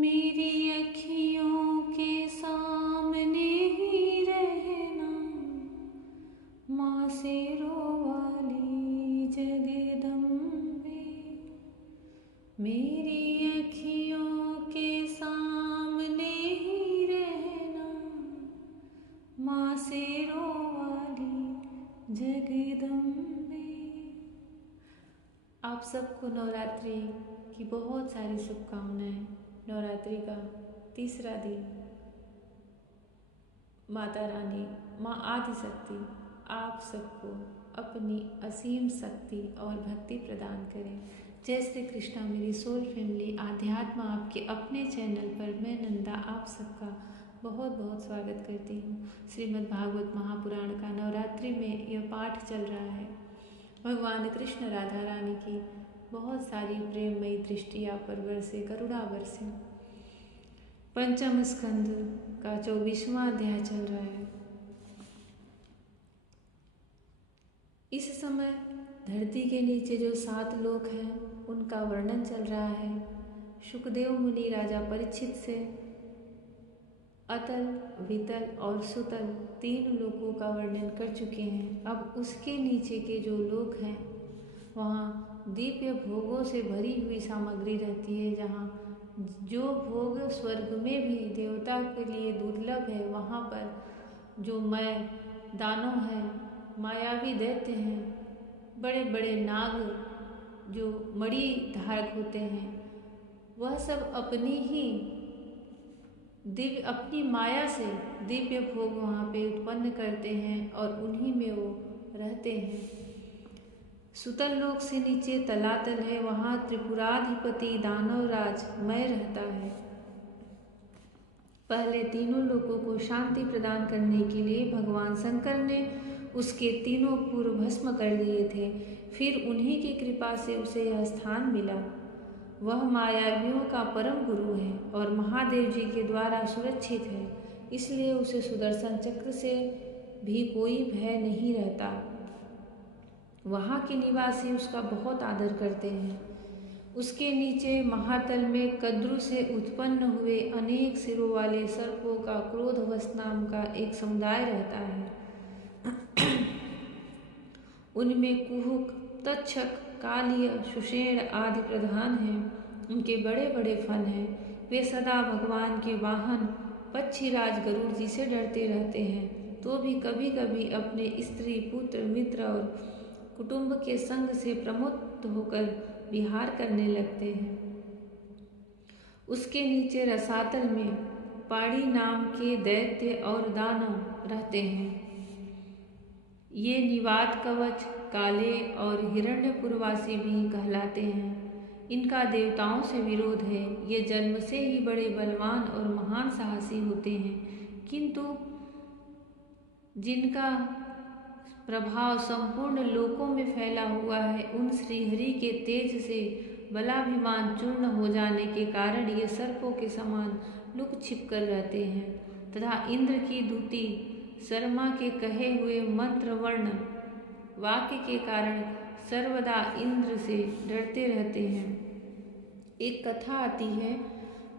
मेरी अखियों के सामने ही रहना, माँ शेरों वाली जगदम्बे। मेरी अखियों के सामने ही रहना, माँ शेरों वाली जगदम्बे। आप सबको नवरात्रि की बहुत सारी शुभकामनाएं। नवरात्रि का तीसरा दिन माता रानी माँ आदिशक्ति आप सबको अपनी असीम शक्ति और भक्ति प्रदान करें। जय श्री कृष्णा मेरी सोल फैमिली। आध्यात्म आपके अपने चैनल पर मैं नंदा आप सबका बहुत बहुत स्वागत करती हूँ। श्रीमद् भागवत महापुराण का नवरात्रि में यह पाठ चल रहा है। भगवान कृष्ण राधा रानी की बहुत सारी प्रेममयी दृष्टियाँ पर बरसे करुणा बरसे। पंचम स्कंद का 24वां अध्याय चल रहा है। इस समय धरती के नीचे जो 7 लोक हैं उनका वर्णन चल रहा है। शुकदेव मुनि राजा परीक्षित से अतल, वितल और सुतल 3 लोकों का वर्णन कर चुके हैं। अब उसके नीचे के जो लोक हैं वहाँ दिव्य भोगों से भरी हुई सामग्री रहती है। जहाँ जो भोग स्वर्ग में भी देवता के लिए दुर्लभ है, वहाँ पर जो दानव हैं, मायावी दैत्य हैं, बड़े बड़े नाग जो मणि धारक होते हैं, वह सब अपनी माया से दिव्य भोग वहाँ पे उत्पन्न करते हैं और उन्हीं में वो रहते हैं। सुतल लोक से नीचे तलातल है, वहाँ त्रिपुराधिपति दानवराज मय रहता है। पहले तीनों लोकों को शांति प्रदान करने के लिए भगवान शंकर ने उसके 3 पूर्व भस्म कर दिए थे। फिर उन्हीं की कृपा से उसे यह स्थान मिला। वह मायावियों का परम गुरु है और महादेव जी के द्वारा सुरक्षित है, इसलिए उसे सुदर्शन चक्र से भी कोई भय नहीं रहता। वहाँ के निवासी उसका बहुत आदर करते हैं। उसके नीचे महातल में कद्रु से उत्पन्न हुए अनेक सिरों वाले सर्पों का क्रोधवश नाम का एक समुदाय रहता है। उनमें कुहुक, तक्षक, कालिय, सुषेण आदि प्रधान हैं। उनके बड़े बड़े फन हैं। वे सदा भगवान के वाहन पक्षीराज गरुड़ जी से डरते रहते हैं, तो भी कभी कभी अपने स्त्री, पुत्र, मित्र और कुटुंब के संग से प्रमुख होकर विहार करने लगते हैं। उसके नीचे रसातल में पाड़ी नाम के दैत्य और दानव रहते हैं। ये निवात कवच, काले और हिरण्यपुरवासी भी कहलाते हैं। इनका देवताओं से विरोध है। ये जन्म से ही बड़े बलवान और महान साहसी होते हैं, किंतु जिनका प्रभाव संपूर्ण लोकों में फैला हुआ है, उन श्रीहरि के तेज से बलाभिमान चूर्ण हो जाने के कारण ये सर्पों के समान लुक छिप कर रहते हैं तथा इंद्र की दूती शर्मा के कहे हुए मंत्र वर्ण वाक्य के कारण सर्वदा इंद्र से डरते रहते हैं। एक कथा आती है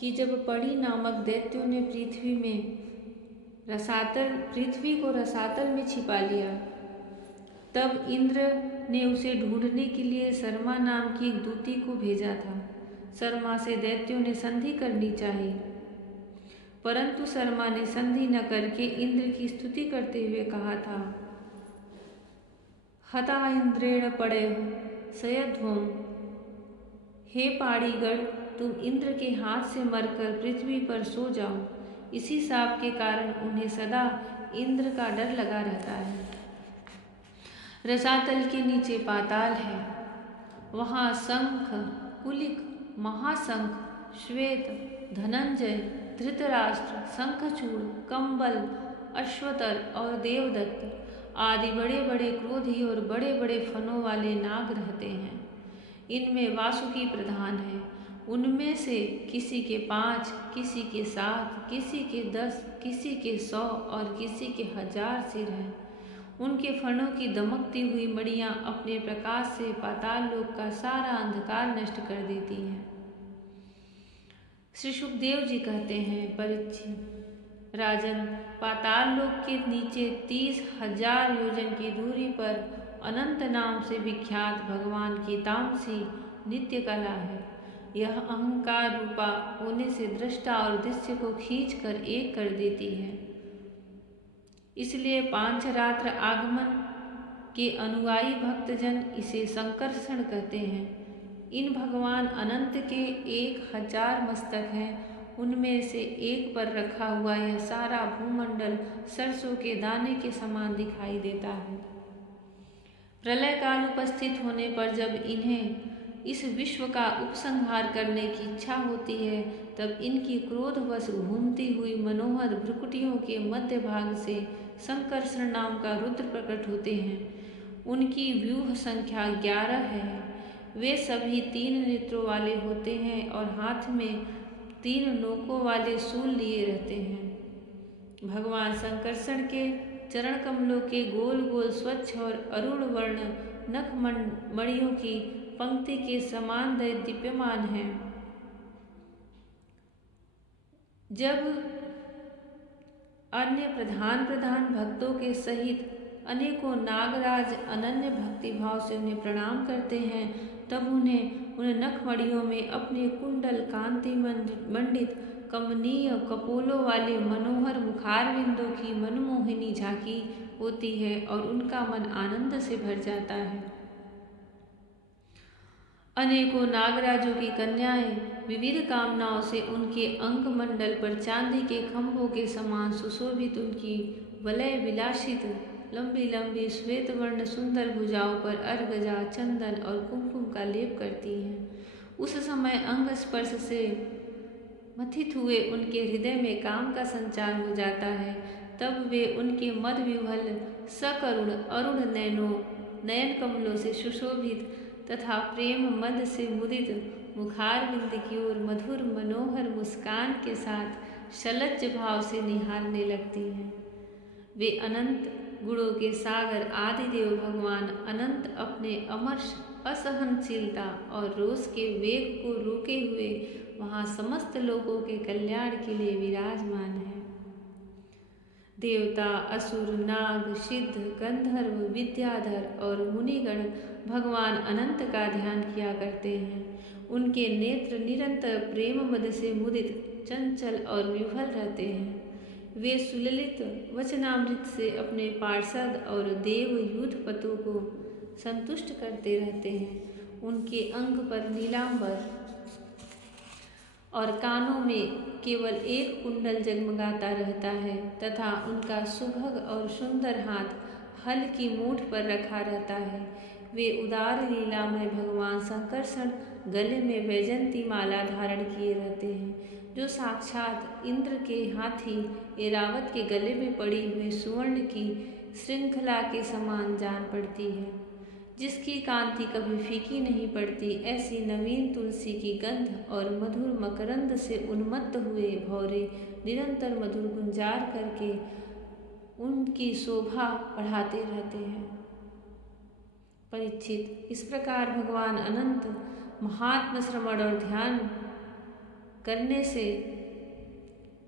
कि जब पड़ी नामक दैत्यों ने पृथ्वी को रसातल में छिपा लिया, तब इंद्र ने उसे ढूंढने के लिए शर्मा नाम की एक दूती को भेजा था। शर्मा से दैत्यों ने संधि करनी चाहिए, परंतु शर्मा ने संधि न करके इंद्र की स्तुति करते हुए कहा था, हता इंद्रेण पड़े सयध्वम। हे पाड़ीगढ़, तुम इंद्र के हाथ से मरकर पृथ्वी पर सो जाओ। इसी शाप के कारण उन्हें सदा इंद्र का डर लगा रहता है। रसातल के नीचे पाताल है। वहाँ शंख, कुलिक, महाशंख, श्वेत, धनंजय, धृतराष्ट्र, शंखचूड़, कंबल, अश्वतर और देवदत्त आदि बड़े बड़े क्रोधी और बड़े बड़े फनों वाले नाग रहते हैं। इनमें वासुकी प्रधान है। उनमें से किसी के 5, किसी के 7, किसी के 10, किसी के 100 और किसी के 1000 सिर हैं। उनके फणों की दमकती हुई मणियाँ अपने प्रकाश से पाताल लोक का सारा अंधकार नष्ट कर देती हैं। श्री सुखदेव जी कहते हैं, परीक्षित राजन, पाताल लोक के नीचे 30,000 योजन की दूरी पर अनंत नाम से विख्यात भगवान की तामसी नित्य कला है। यह अहंकार रूपा होने से दृष्टा और दृश्य को खींचकर एक कर देती है। इसलिए पांचरात्र आगमन के अनुयायी भक्तजन इसे संकर्षण कहते हैं। इन भगवान अनंत के 1000 मस्तक हैं। उनमें से एक पर रखा हुआ यह सारा भूमंडल सरसों के दाने के समान दिखाई देता है। प्रलय काल उपस्थित होने पर जब इन्हें इस विश्व का उपसंहार करने की इच्छा होती है, तब इनकी क्रोधवश घूमती हुई मनोहर भ्रुकुटियों के मध्य भाग से संकर्षण नाम का रुद्र प्रकट होते हैं। उनकी व्यूह संख्या 11 है। वे सभी 3 नेत्रों वाले होते हैं और हाथ में 3 नोकों वाले शूल लिए रहते हैं। भगवान संकर्षण के चरण कमलों के गोल गोल स्वच्छ और अरुण वर्ण नख मणियों की पंक्ति के समान दीप्यमान हैं। जब अन्य प्रधान भक्तों के सहित अनेकों नागराज अनन्य भक्ति भाव से उन्हें प्रणाम करते हैं, तब उन्हें उन नखमणियों में अपने कुंडल कांति मंडित कमनीय कपोलों वाले मनोहर मुखारविंदों की मनमोहिनी झांकी होती है और उनका मन आनंद से भर जाता है। अनेकों नागराजों की कन्याएं विविध कामनाओं से उनके अंग मंडल पर चांदी के खंभों के समान सुशोभित उनकी वलय विलासित लंबी लंबी श्वेत वर्ण सुंदर भुजाओं पर अर्गजा चंदन और कुमकुम का लेप करती हैं। उस समय अंग स्पर्श से मथित हुए उनके हृदय में काम का संचार हो जाता है। तब वे उनके मद विवल सकरुण अरुण नयन कमलों से सुशोभित तथा प्रेम मद से मुदित मुखारविंद की ओर मधुर मनोहर मुस्कान के साथ शलज्ज भाव से निहारने लगती हैं। वे अनंत गुणों के सागर आदिदेव भगवान अनंत अपने अमर्ष असहनशीलता और रोष के वेग को रोके हुए वहाँ समस्त लोगों के कल्याण के लिए विराजमान है। देवता, असुर, नाग, सिद्ध, गंधर्व, विद्याधर और मुनिगण भगवान अनंत का ध्यान किया करते हैं। उनके नेत्र निरंतर प्रेम मद से मुदित, चंचल और विफल रहते हैं। वे सुललित वचनामृत से अपने पार्षद और देव यूथपतों को संतुष्ट करते रहते हैं। उनके अंग पर नीलांबर और कानों में केवल एक कुंडल जगमगाता रहता है तथा उनका सुभग और सुंदर हाथ हल की मूठ पर रखा रहता है। वे उदार लीला में भगवान संकर्षण गले में वैजंती माला धारण किए रहते हैं, जो साक्षात इंद्र के हाथी ऐरावत के गले में पड़ी हुई सुवर्ण की श्रृंखला के समान जान पड़ती है, जिसकी कांति कभी फीकी नहीं पड़ती। ऐसी नवीन तुलसी की गंध और मधुर मकरंद से उन्मत्त हुए भौरे निरंतर मधुर गुंजार करके उनकी शोभा बढ़ाते रहते हैं। परीक्षित, इस प्रकार भगवान अनंत महात्म श्रवण और ध्यान करने से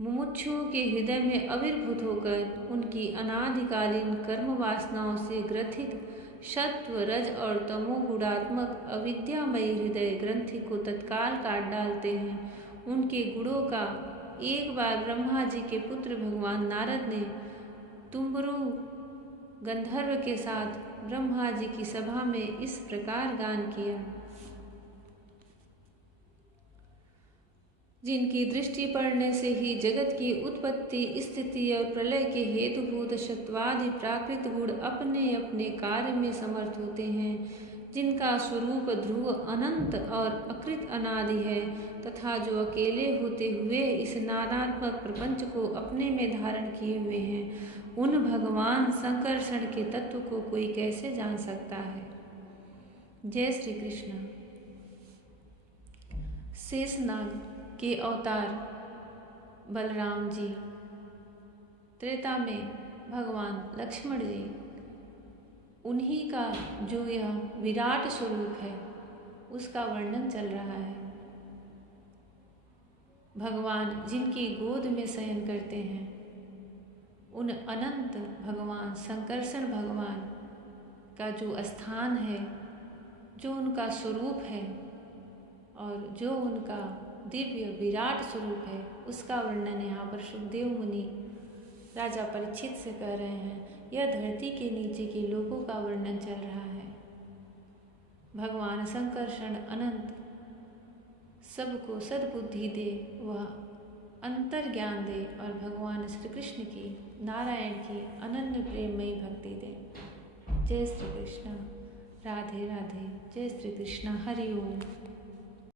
मुमुक्षुओं के हृदय में आविर्भूत होकर उनकी अनादिकालीन कर्म वासनाओं से ग्रथित सत्व, रज और तमो गुणात्मक अविद्यामयी हृदय ग्रंथि को तत्काल काट डालते हैं। उनके गुणों का एक बार ब्रह्मा जी के पुत्र भगवान नारद ने तुम्बरु गंधर्व के साथ ब्रह्मा जी की सभा में इस प्रकार गान किया। जिनकी दृष्टि पड़ने से ही जगत की उत्पत्ति, स्थिति और प्रलय के हेतुभूत सत्वादि प्राकृत गुण अपने अपने कार्य में समर्थ होते हैं, जिनका स्वरूप ध्रुव अनंत और अकृत अनादि है तथा जो अकेले होते हुए इस नानात्मक प्रपंच को अपने में धारण किए हुए हैं, उन भगवान संकर्षण के तत्व को कोई कैसे जान सकता है। जय श्री कृष्ण। शेषनाग के अवतार बलराम जी, त्रेता में भगवान लक्ष्मण जी, उन्हीं का जो यह विराट स्वरूप है उसका वर्णन चल रहा है। भगवान जिनकी गोद में शयन करते हैं, उन अनंत भगवान संकर्षण भगवान का जो स्थान है, जो उनका स्वरूप है और जो उनका दिव्य विराट स्वरूप है, उसका वर्णन यहाँ पर सुखदेव मुनि राजा परीक्षित से कर रहे हैं। यह धरती के नीचे के लोगों का वर्णन चल रहा है। भगवान संकर्षण अनंत सबको सद्बुद्धि दे, वह अंतर ज्ञान दे और भगवान श्री कृष्ण की, नारायण की अनन्य प्रेममयी भक्ति दे। जय श्री कृष्ण। राधे राधे। जय श्री कृष्ण। हरि ओम।